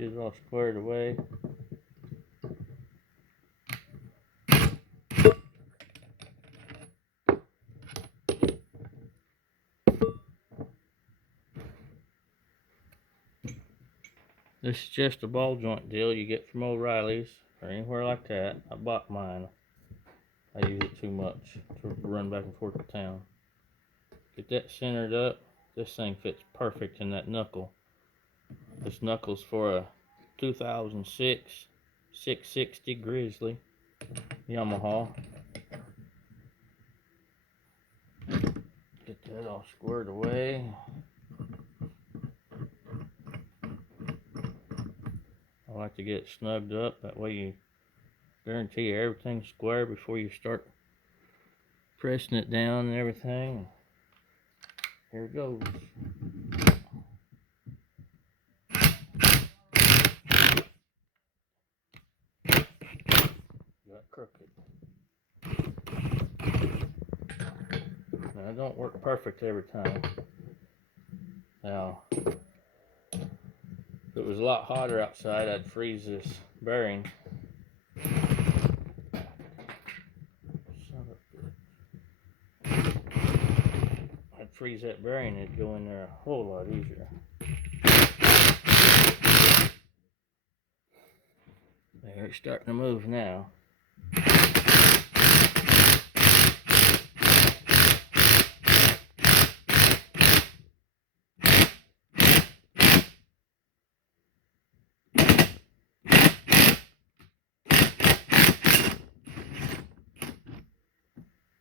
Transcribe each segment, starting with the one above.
Get it all squared away. This is just a ball joint deal you get from O'Reilly's or anywhere like that. I bought mine. I use it too much to run back and forth to town. Get that centered up. This thing fits perfect in that knuckle. This knuckle's for a 2006 660 Grizzly Yamaha. Get that all squared away. I like to get it snugged up. That way you guarantee everything's square before you start pressing it down and everything. Here it goes. Got crooked. Now, it don't work perfect every time. Now, if it was a lot hotter outside, I'd freeze this bearing. I'd freeze that bearing, it'd go in there a whole lot easier. There, it's starting to move now.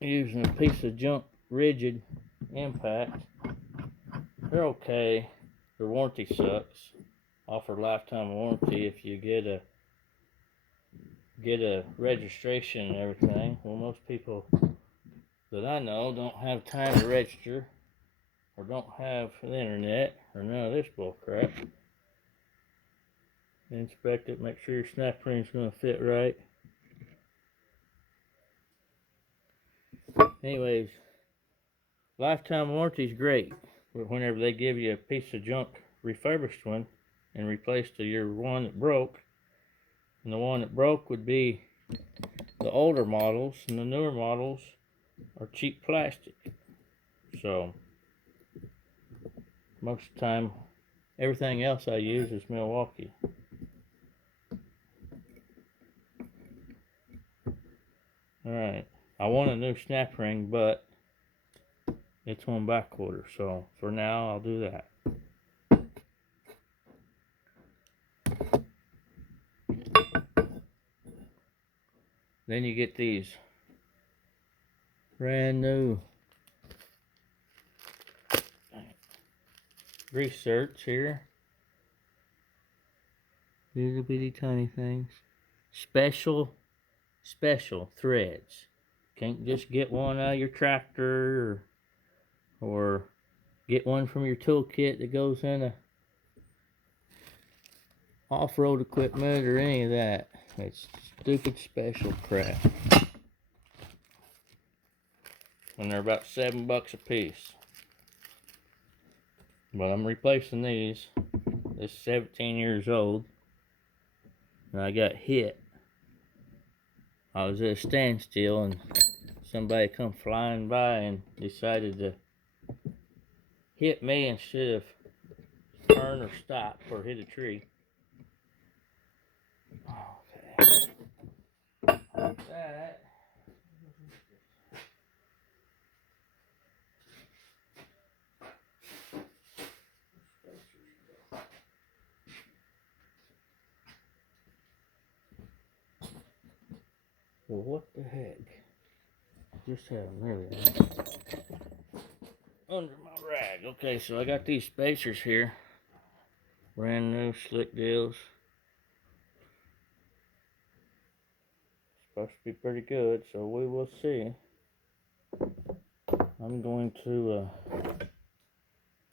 Using a piece of junk rigid impact. They're okay. Their warranty sucks. Offer lifetime warranty if you get a registration and everything. Well, most people that I know don't have time to register or don't have the internet or none of this bull crap. Inspect it, make sure your snap ring's going to fit right. Anyways, lifetime warranty is great, but whenever they give you a piece of junk refurbished one and replaced to your one that broke, and the one that broke would be the older models, and the newer models are cheap plastic. So most of the time, everything else I use is Milwaukee. Alright, I want a new snap ring, but it's on back order, so for now I'll do that. Then you get these brand new grease certs here. Little bitty tiny things. Special threads. Can't just get one out of your tractor or get one from your toolkit that goes in a off-road equipment or any of that. It's stupid special crap. And they're about $7 a piece. But I'm replacing these. This is 17 years old. And I got hit. I was at a standstill and somebody come flying by and decided to hit me instead of turn or stop or hit a tree. Okay. Like that. Well, what the heck? Just had them there. Under my rag. Okay, so I got these spacers here. Brand new slick deals. Supposed to be pretty good, so we will see. I'm going to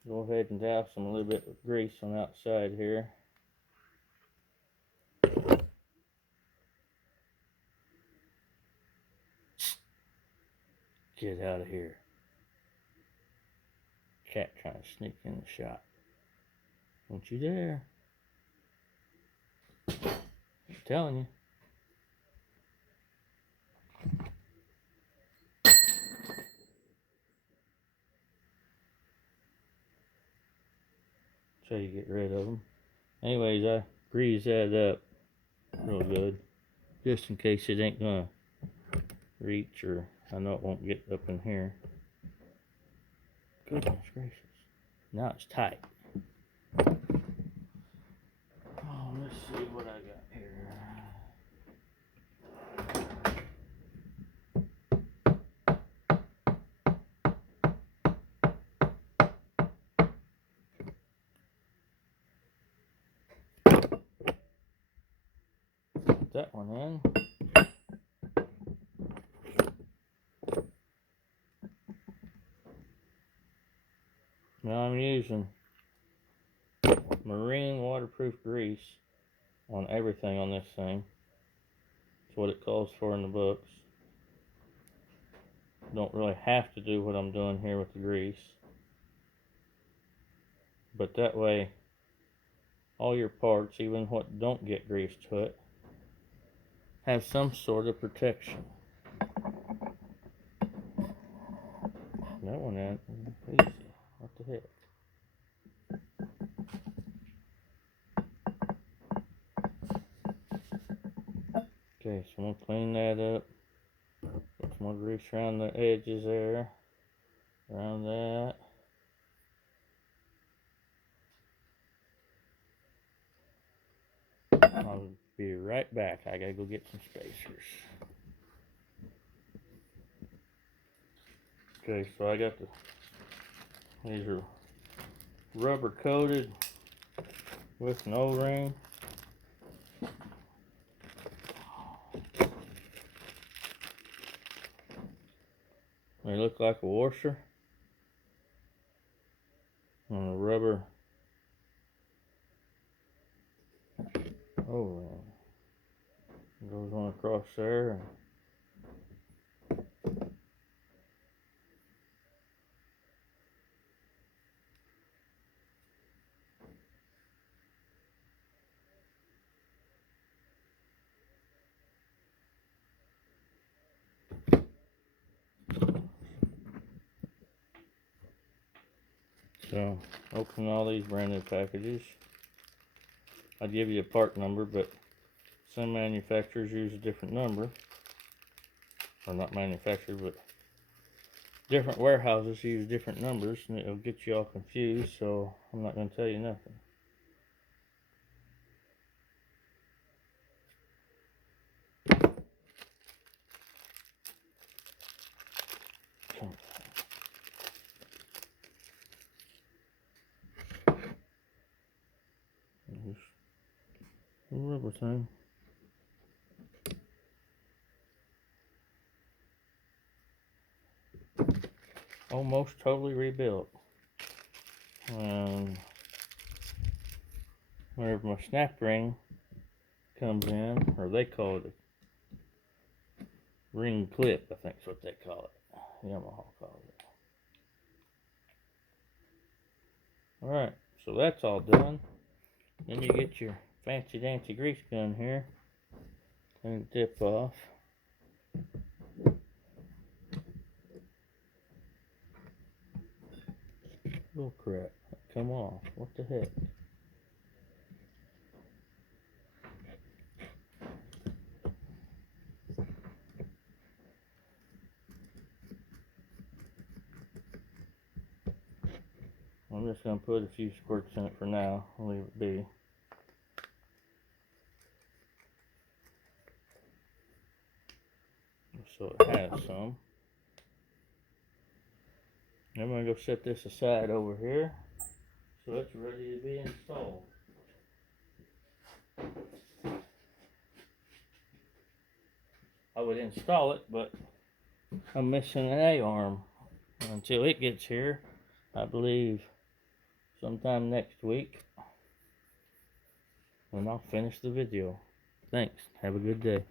go ahead and douse them a little bit with grease on the outside here. Get out of here. Cat trying to sneak in the shop. Don't you dare. telling you. So you get rid of them. Anyways, I grease that up real good, just in case it ain't gonna reach, or I know it won't get up in here. Goodness gracious. Now it's tight. Oh, let's see what I got here. Put that one in. Now I'm using marine waterproof grease on everything on this thing. It's what it calls for in the books. Don't really have to do what I'm doing here with the grease, but that way all your parts, even what don't get grease to it, have some sort of protection. That one out easy. What the heck? Okay, so I'm gonna clean that up. Put some more grease around the edges there. Around that. I'll be right back. I gotta go get some spacers. Okay, so I got these are rubber coated with an O-ring. They look like a washer on a rubber O-ring. Goes on across there. So, open all these brand new packages. I'd give you a part number, but some manufacturers use a different number. Or not manufacturers, but different warehouses use different numbers, and it'll get you all confused, so I'm not going to tell you nothing. Rubber thing. Almost totally rebuilt. Whenever my snap ring comes in, or they call it a ring clip, I think is what they call it. Yamaha calls it. Alright, so that's all done. Then you get your fancy dancy grease gun here. Clean the tip off. Oh crap, come off. What the heck? I'm just going to put a few squirts in it for now. I'll leave it be. So it has some. I'm going to go set this aside over here so it's ready to be installed. I would install it, but I'm missing an A-arm. Until it gets here, I believe sometime next week, and I'll finish the video. Thanks. Have a good day.